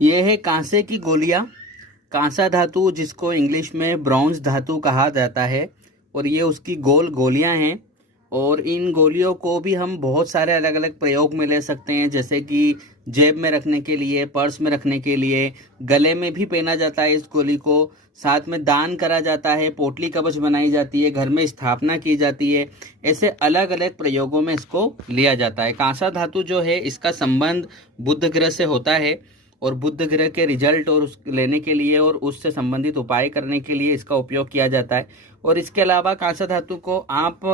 ये है कांसे की गोलियां। कांसा धातु जिसको इंग्लिश में ब्रॉन्ज धातु कहा जाता है, और ये उसकी गोल गोलियां हैं। और इन गोलियों को भी हम बहुत सारे अलग अलग प्रयोग में ले सकते हैं, जैसे कि जेब में रखने के लिए, पर्स में रखने के लिए, गले में भी पहना जाता है इस गोली को, साथ में दान करा जाता है, पोटली कवच बनाई जाती है, घर में स्थापना की जाती है। ऐसे अलग अलग प्रयोगों में इसको लिया जाता है। कांसा धातु जो है इसका संबंध बुध ग्रह से होता है, और बुध ग्रह के रिजल्ट और उस लेने के लिए और उससे संबंधित उपाय करने के लिए इसका उपयोग किया जाता है। और इसके अलावा कांसा धातु को आप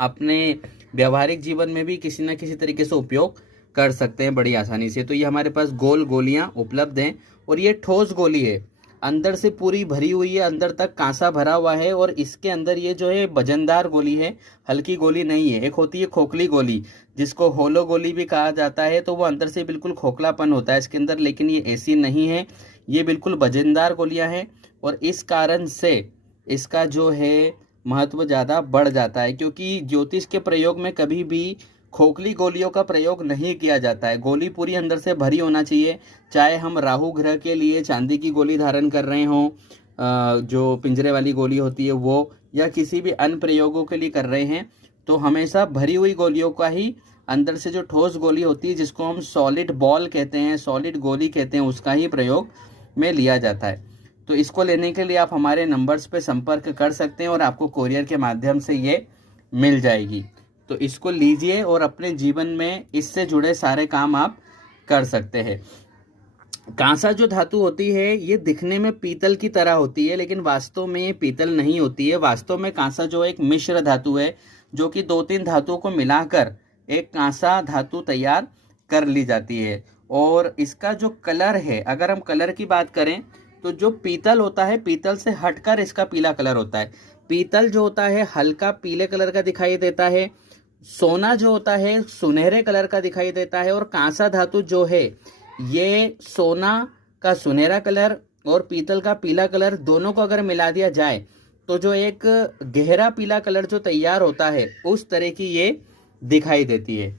अपने व्यवहारिक जीवन में भी किसी न किसी तरीके से उपयोग कर सकते हैं बड़ी आसानी से। तो ये हमारे पास गोल गोलियां उपलब्ध हैं, और ये ठोस गोली है, अंदर से पूरी भरी हुई है, अंदर तक कांसा भरा हुआ है। और इसके अंदर ये जो है वजनदार गोली है, हल्की गोली नहीं है। एक होती है खोखली गोली जिसको होलो गोली भी कहा जाता है, तो वो अंदर से बिल्कुल खोखलापन होता है इसके अंदर, लेकिन ये ऐसी नहीं है, ये बिल्कुल वजनदार गोलियां हैं। और इस कारण से इसका जो है महत्व ज़्यादा बढ़ जाता है, क्योंकि ज्योतिष के प्रयोग में कभी भी खोखली गोलियों का प्रयोग नहीं किया जाता है। गोली पूरी अंदर से भरी होना चाहिए, चाहे हम राहु ग्रह के लिए चांदी की गोली धारण कर रहे हों, जो पिंजरे वाली गोली होती है वो, या किसी भी अन्य प्रयोगों के लिए कर रहे हैं, तो हमेशा भरी हुई गोलियों का ही, अंदर से जो ठोस गोली होती है जिसको हम सॉलिड बॉल कहते हैं, सॉलिड गोली कहते हैं, उसका ही प्रयोग में लिया जाता है। तो इसको लेने के लिए आप हमारे नंबर्स पे संपर्क कर सकते हैं, और आपको कोरियर के माध्यम से ये मिल जाएगी। तो इसको लीजिए और अपने जीवन में इससे जुड़े सारे काम आप कर सकते हैं। कांसा जो धातु होती है ये दिखने में पीतल की तरह होती है, लेकिन वास्तव में ये पीतल नहीं होती है। वास्तव में कांसा जो एक मिश्र धातु है, जो कि 2-3 धातुओं को मिलाकर एक कांसा धातु तैयार कर ली जाती है। और इसका जो कलर है, अगर हम कलर की बात करें, तो जो पीतल होता है, पीतल से हटकर इसका पीला कलर होता है। पीतल जो होता है हल्का पीले कलर का दिखाई देता है, सोना जो होता है सुनहरे कलर का दिखाई देता है, और कांसा धातु जो है ये सोना का सुनहरा कलर और पीतल का पीला कलर दोनों को अगर मिला दिया जाए तो जो एक गहरा पीला कलर जो तैयार होता है उस तरह की ये दिखाई देती है।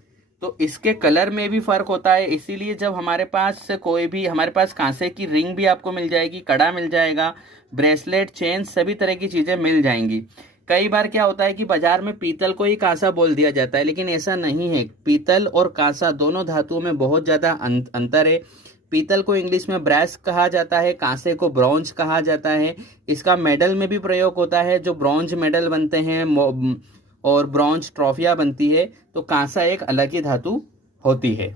तो इसके कलर में भी फर्क होता है, इसीलिए जब हमारे पास कोई भी, हमारे पास कांसे की रिंग भी आपको मिल जाएगी, कड़ा मिल जाएगा, ब्रेसलेट, चेन, सभी तरह की चीज़ें मिल जाएंगी। कई बार क्या होता है कि बाजार में पीतल को ही कांसा बोल दिया जाता है, लेकिन ऐसा नहीं है। पीतल और कांसा दोनों धातुओं में बहुत ज़्यादा अंतर है। पीतल को इंग्लिश में ब्रैस कहा जाता है, कांसे को ब्रॉन्ज कहा जाता है। इसका मेडल में भी प्रयोग होता है, जो ब्रॉन्ज मेडल बनते हैं और ब्रॉन्ज ट्रॉफियाँ बनती है। तो कांसा एक अलग ही धातु होती है।